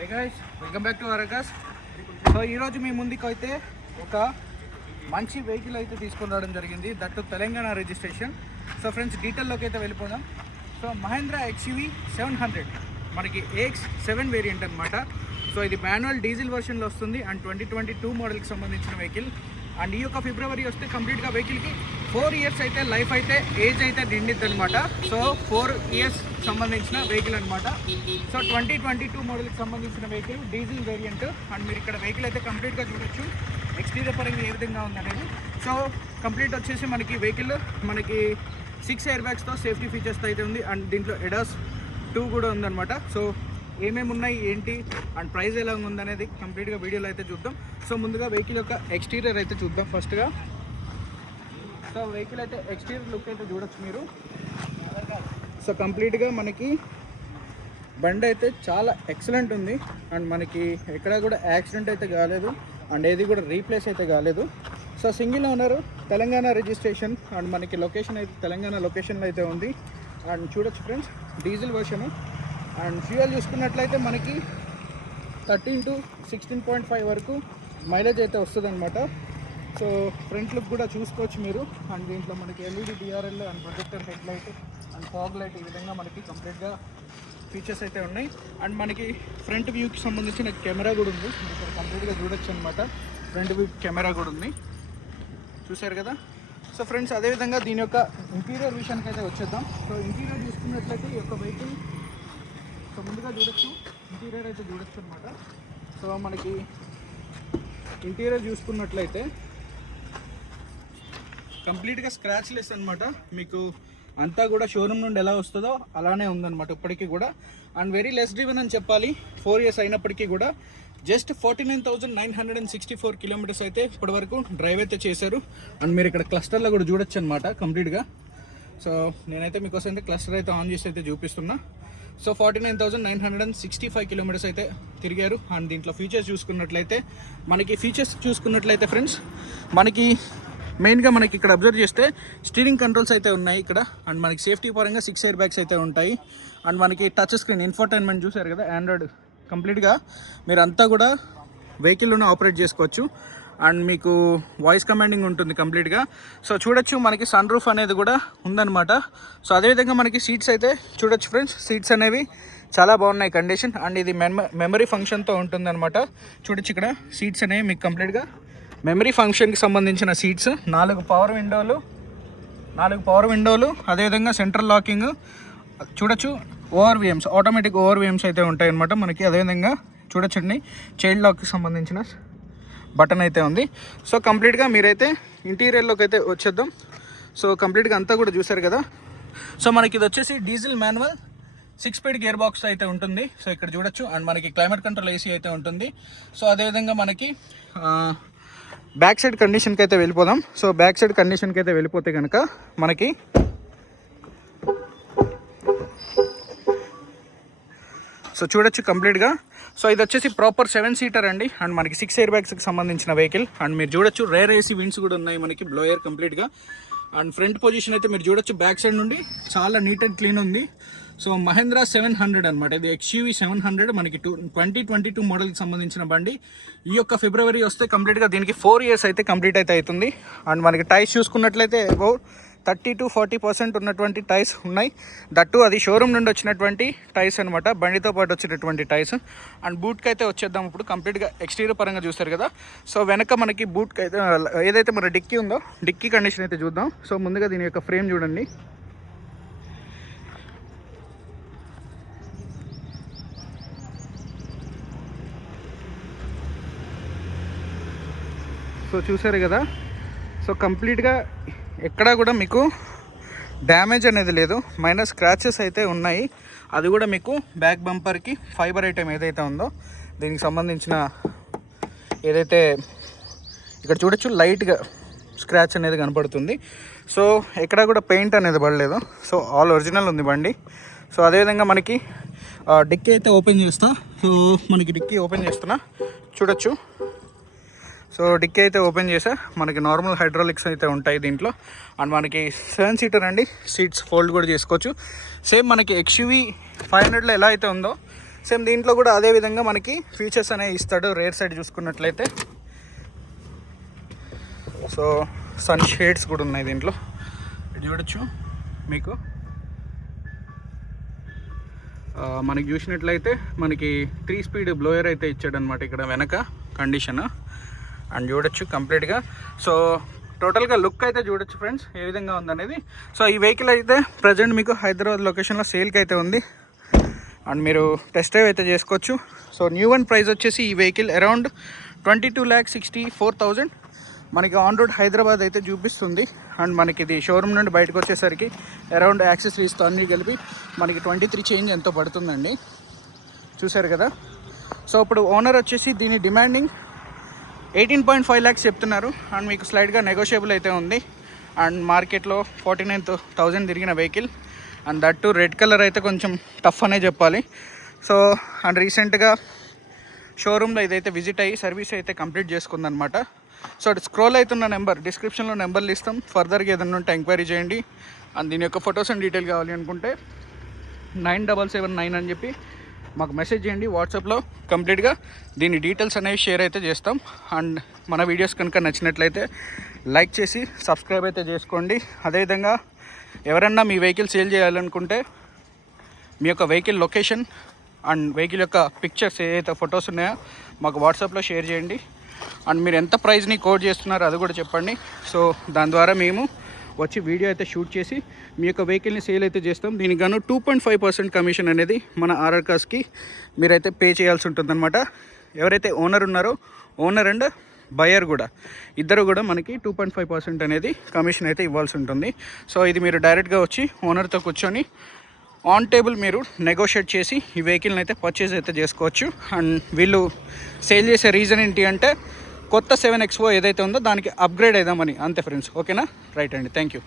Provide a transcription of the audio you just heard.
Hey guys, welcome back to అరగస్. So ఈరోజు మీ ముందుకు అయితే ఒక మంచి వెహికల్ అయితే తీసుకొని రావడం జరిగింది, that Telangana registration. So friends, డీటెయిల్లోకి అయితే వెళ్ళిపోదాం. సో మహేంద్రా XUV 700 మనకి AX7 వేరియంట్ అనమాట. సో ఇది మాన్యువల్ డీజిల్ వర్షన్లో వస్తుంది అండ్ 2022 మోడల్కి సంబంధించిన వెహికల్. అండ్ ఈ యొక్క ఫిబ్రవరి వస్తే కంప్లీట్గా వెహికల్కి 4 ఇయర్స్ అయితే లైఫ్ అయితే ఏజ్ అయితే నిండిద్ది అనమాట. సో 4 ఇయర్స్ సంబంధించిన వెహికల్ అనమాట. సో 2022 మోడల్కి సంబంధించిన వెహికల్ డీజిల్ వేరియంట్. అండ్ మీరు ఇక్కడ వెహికల్ అయితే కంప్లీట్గా చూడొచ్చు, ఎక్స్టీరియర్ పరంగా ఏ విధంగా ఉందనేది. సో కంప్లీట్ వచ్చేసి మనకి వెహికల్ మనకి 6 ఎయిర్ బ్యాగ్స్తో సేఫ్టీ ఫీచర్స్తో అయితే ఉంది. అండ్ దీంట్లో ADAS 2 కూడా ఉందన్నమాట. సో ఏమేమి ఉన్నాయి ఏంటి అండ్ ప్రైస్ ఎలా ఉందనేది కంప్లీట్గా వీడియోలో అయితే చూద్దాం. సో ముందుగా వెహికల్ యొక్క ఎక్స్టీరియర్ అయితే చూద్దాం ఫస్ట్గా. సో వెహికల్ అయితే ఎక్స్టీరియర్ లుక్ అయితే చూడొచ్చు మీరు. సో కంప్లీట్గా మనకి బండి అయితే చాలా ఎక్సలెంట్ ఉంది అండ్ మనకి ఎక్కడ కూడా యాక్సిడెంట్ అయితే కాలేదు అండ్ ఏది కూడా రీప్లేస్ అయితే కాలేదు. So single owner, Telangana registration and మనకి లొకేషన్ అయితే తెలంగాణ లొకేషన్లో అయితే ఉంది. అండ్ చూడొచ్చు friends, diesel version. And fuel చూసుకున్నట్లయితే మనకి 13 to 16.5 వరకు మైలేజ్ అయితే వస్తుంది అనమాట. సో ఫ్రంట్ లుక్ కూడా చూసుకోవచ్చు మీరు. అండ్ దీంట్లో మనకి LED DRL and projector head light and fog light ఈ విధంగా మనకి కంప్లీట్గా ఫీచర్స్ అయితే ఉన్నాయి. అండ్ మనకి ఫ్రంట్ వ్యూకి సంబంధించిన కెమెరా కూడా ఉంది, ఇక్కడ కంప్లీట్గా చూడొచ్చు అనమాట. ఫ్రంట్ వ్యూ కెమెరా కూడా ఉంది, చూసారు కదా. సో ఫ్రెండ్స్, అదేవిధంగా దీని యొక్క ఇంటీరియర్ విషయానికి అయితే వచ్చేద్దాం. సో ఇంటీరియర్ చూసుకున్నట్లయితే ఈ యొక్క వెహికల్ సో ముందుగా చూడొచ్చు, ఇంటీరియర్ అయితే చూడొచ్చు అనమాట. సో మనకి ఇంటీరియర్ చూసుకున్నట్లయితే కంప్లీట్గా స్క్రాచ్ లెస్ అనమాట. మీకు అంతా కూడా షోరూమ్ నుండి ఎలా వస్తుందో అలానే ఉందన్నమాట ఇప్పటికీ కూడా. అండ్ వెరీ లెస్ డ్రివెన్ అని చెప్పాలి, 4 ఇయర్స్ అయినప్పటికీ కూడా. జస్ట్ 49,964 కిలోమీటర్స్ అయితే ఇప్పటి వరకు డ్రైవ్ అయితే చేశారు. అండ్ మీరు ఇక్కడ క్లస్టర్లో కూడా చూడొచ్చు అనమాట కంప్లీట్గా. సో నేనైతే మీకోసం అయితే క్లస్టర్ అయితే ఆన్ చేసి అయితే చూపిస్తున్నా. సో 49,965 కిలోమీటర్స్ అయితే తిరిగారు. అండ్ దీంట్లో ఫీచర్స్ చూసుకున్నట్లయితే ఫ్రెండ్స్, మనకి మెయిన్గా మనకి ఇక్కడ అబ్జర్వ్ చేస్తే స్టీరింగ్ కంట్రోల్స్ అయితే ఉన్నాయి ఇక్కడ. అండ్ మనకి సేఫ్టీ పరంగా 6 ఎయిర్ బ్యాగ్స్ అయితే ఉంటాయి. అండ్ మనకి టచ్ స్క్రీన్ ఇన్ఫోటైన్మెంట్ చూసారు కదా, ఆండ్రాయిడ్ కంప్లీట్గా మీరు అంతా కూడా వెహికల్లోనే ఆపరేట్ చేసుకోవచ్చు. అండ్ మీకు వాయిస్ కమాండింగ్ ఉంటుంది కంప్లీట్గా. సో చూడొచ్చు, మనకి సన్ రూఫ్ అనేది కూడా ఉందన్నమాట. సో అదేవిధంగా మనకి సీట్స్ అయితే చూడొచ్చు ఫ్రెండ్స్, సీట్స్ అనేవి చాలా బాగున్నాయి కండిషన్. అండ్ ఇది మెమరీ ఫంక్షన్తో ఉంటుందన్నమాట. చూడొచ్చు ఇక్కడ సీట్స్ అనేవి మీకు కంప్లీట్గా మెమరీ ఫంక్షన్కి సంబంధించిన సీట్స్. 4 పవర్ విండోలు అదేవిధంగా సెంట్రల్ లాకింగ్ చూడొచ్చు. ORVMs, ఆటోమేటిక్ ORVMs అయితే ఉంటాయి అన్నమాట మనకి. అదేవిధంగా చూడొచ్చండి, చైల్డ్ లాక్కి సంబంధించిన బటన్ అయితే ఉంది. సో కంప్లీట్గా మీరైతే ఇంటీరియర్లోకి అయితే వచ్చేద్దాం. సో కంప్లీట్గా అంతా కూడా చూసారు కదా. సో మనకి ఇది వచ్చేసి diesel manual 6 speed gear box అయితే ఉంటుంది. సో ఇక్కడ చూడొచ్చు. అండ్ మనకి క్లైమేట్ కంట్రోల్ AC అయితే ఉంటుంది. సో అదేవిధంగా మనకి బ్యాక్ సైడ్ కండిషన్కి అయితే వెళ్ళిపోదాం. సో బ్యాక్ సైడ్ కండిషన్కి అయితే వెళ్ళిపోతే కనుక మనకి సో చూడొచ్చు కంప్లీట్గా. సో ఇది వచ్చేసి ప్రాపర్ 7 సీటర్ అండి. అండ్ మనకి 6 ఎయిర్ బ్యాగ్స్కి సంబంధించిన వెహికల్. అండ్ మీరు చూడొచ్చు రేర్ AC విండ్స్ కూడా ఉన్నాయి మనకి, బ్లోయర్ కంప్లీట్గా. అండ్ ఫ్రంట్ పొజిషన్ అయితే మీరు చూడొచ్చు, బ్యాక్ సైడ్ నుండి చాలా నీట్ అండ్ క్లీన్ ఉంది. సో మహేంద్రా 700 అనమాట, ఇది XUV 700 మనకి 2022 మోడల్కి సంబంధించిన బండి. ఈ యొక్క ఫిబ్రవరి వస్తే కంప్లీట్గా దీనికి 4 ఇయర్స్ అయితే కంప్లీట్ అయితే అవుతుంది. అండ్ మనకి టైర్స్ చూసుకున్నట్లయితే అబౌట్ 30 to 40% ఉన్నటువంటి టైర్స్ ఉన్నాయి. దట్టు అది షోరూమ్ నుండి వచ్చినటువంటి టైర్స్ అనమాట, బండితో పాటు వచ్చినటువంటి టైర్స్. అండ్ బూట్కి అయితే వచ్చేద్దాం ఇప్పుడు. కంప్లీట్గా ఎక్స్టీరియర్ పరంగా చూస్తారు కదా. సో వెనక మనకి బూట్కి అయితే ఏదైతే మన డిక్కీ ఉందో, డిక్కీ కండిషన్ అయితే చూద్దాం. సో ముందుగా దీని యొక్క ఫ్రేమ్ చూడండి. సో చూసారు కదా. సో కంప్లీట్గా ఎక్కడా కూడా మీకు డ్యామేజ్ అనేది లేదు, మైనస్ స్క్రాచెస్ అయితే ఉన్నాయి. అది కూడా మీకు బ్యాక్ బంపర్కి ఫైబర్ ఐటమ్ ఏదైతే ఉందో దీనికి సంబంధించిన ఏదైతే ఇక్కడ చూడొచ్చు లైట్గా స్క్రాచ్ అనేది కనపడుతుంది. సో ఎక్కడా కూడా పెయింట్ అనేది పడలేదు. సో ఆల్ ఒరిజినల్ ఉంది బండి. సో అదేవిధంగా మనకి డిక్కీ అయితే ఓపెన్ చేస్తా. సో మనకి డిక్కీ ఓపెన్ చేస్తున్నా, చూడొచ్చు. సో డిక్కీ అయితే ఓపెన్ చేసా, మనకి నార్మల్ హైడ్రాలిక్స్ అయితే ఉంటాయి దీంట్లో. అండ్ మనకి 7 సీటర్ అండి, సీట్స్ ఫోల్డ్ కూడా చేసుకోవచ్చు. సేమ్ మనకి XUV 500లో ఎలా అయితే ఉందో సేమ్ దీంట్లో కూడా అదే విధంగా మనకి ఫీచర్స్ అనేవి ఇస్తాడు. రేర్ సైడ్ చూసుకున్నట్లయితే సో సన్ షేడ్స్ కూడా ఉన్నాయి దీంట్లో, ఇది చూడొచ్చు మీకు. మనకి చూసినట్లయితే మనకి 3 స్పీడ్ బ్లోయర్ అయితే ఇచ్చాడనమాట ఇక్కడ వెనక కండిషన్. అండ్ చూడొచ్చు కంప్లీట్గా. సో టోటల్గా లుక్ అయితే చూడొచ్చు ఫ్రెండ్స్ ఏ విధంగా ఉందనేది. సో ఈ వెహికల్ అయితే ప్రజెంట్ మీకు హైదరాబాద్ లొకేషన్లో సేల్కి అయితే ఉంది. అండ్ మీరు టెస్ట్ డ్రైవ్ అయితే చేసుకోవచ్చు. సో న్యూ వన్ ప్రైస్ వచ్చేసి ఈ వెహికల్ అరౌండ్ 22,64,000 మనకి ఆన్ రోడ్ హైదరాబాద్ అయితే చూపిస్తుంది. అండ్ మనకి ఇది షోరూమ్ నుండి బయటకు వచ్చేసరికి అరౌండ్ యాక్సెసరీస్తో అన్నీ కలిపి మనకి 23 చేంజ్ ఎంతో పడుతుందండి. చూసారు కదా. సో ఇప్పుడు ఓనర్ వచ్చేసి దీని డిమాండింగ్ 18.5 lakhs చెప్తున్నారు. అండ్ మీకు స్లైడ్గా నెగోషియబుల్ అయితే ఉంది. అండ్ మార్కెట్లో 49,000 తిరిగిన vehicle. And that red colour అయితే కొంచెం టఫ్ అనే చెప్పాలి. సో అండ్ రీసెంట్గా షోరూంలో ఇదైతే విజిట్ అయ్యి సర్వీస్ అయితే కంప్లీట్ చేసుకుందనమాట. సో అది స్క్రోల్ అవుతున్న నెంబర్ డిస్క్రిప్షన్లో నెంబర్లు ఇస్తాం. ఫర్దర్గా ఏదైనా ఉంటే ఎంక్వైరీ చేయండి. అండ్ దీని యొక్క ఫొటోస్ అండ్ డీటెయిల్ కావాలి అనుకుంటే 9779 అని చెప్పి మాకు మెసేజ్ చేయండి వాట్సాప్లో. కంప్లీట్గా దీని డీటెయిల్స్ అనేవి షేర్ అయితే చేస్తాం. అండ్ మన వీడియోస్ కనుక నచ్చినట్లయితే లైక్ చేసి సబ్స్క్రైబ్ అయితే చేసుకోండి. అదేవిధంగా ఎవరన్నా మీ వెహికల్ సేల్ చేయాలనుకుంటే మీ యొక్క వెహికల్ లొకేషన్ అండ్ వెహికల్ యొక్క పిక్చర్స్ ఏదైతే ఫొటోస్ ఉన్నాయో మాకు వాట్సాప్లో షేర్ చేయండి. అండ్ మీరు ఎంత ప్రైస్ని కోట్ చేస్తున్నారో అది కూడా చెప్పండి. సో దాని ద్వారా మేము వచ్చి వీడియో అయితే షూట్ చేసి మీ యొక్క వెహికల్ని సేల్ అయితే చేస్తాం. దీనికి గాను 2.5% కమిషన్ అనేది మన ఆర్ఆర్ కార్స్కి మీరైతే పే చేయాల్సి ఉంటుందన్నమాట. ఎవరైతే ఓనర్ ఉన్నారో ఓనర్ అండ్ బయర్ కూడా ఇద్దరు కూడా మనకి 2.5% అనేది కమిషన్ అయితే ఇవ్వాల్సి ఉంటుంది. సో ఇది మీరు డైరెక్ట్గా వచ్చి ఓనర్తో కూర్చొని ఆన్ టేబుల్ మీరు నెగోషియేట్ చేసి ఈ వెహికల్ని అయితే పర్చేజ్ అయితే చేసుకోవచ్చు. అండ్ వీళ్ళు సేల్ చేసే రీజన్ ఏంటి అంటే కొత్త 7XO ఏదైతే ఉందో దానికి అప్గ్రేడ్ అయిదామని, అంతే ఫ్రెండ్స్. ఓకేనా, రైట్ అండి, థ్యాంక్ యూ.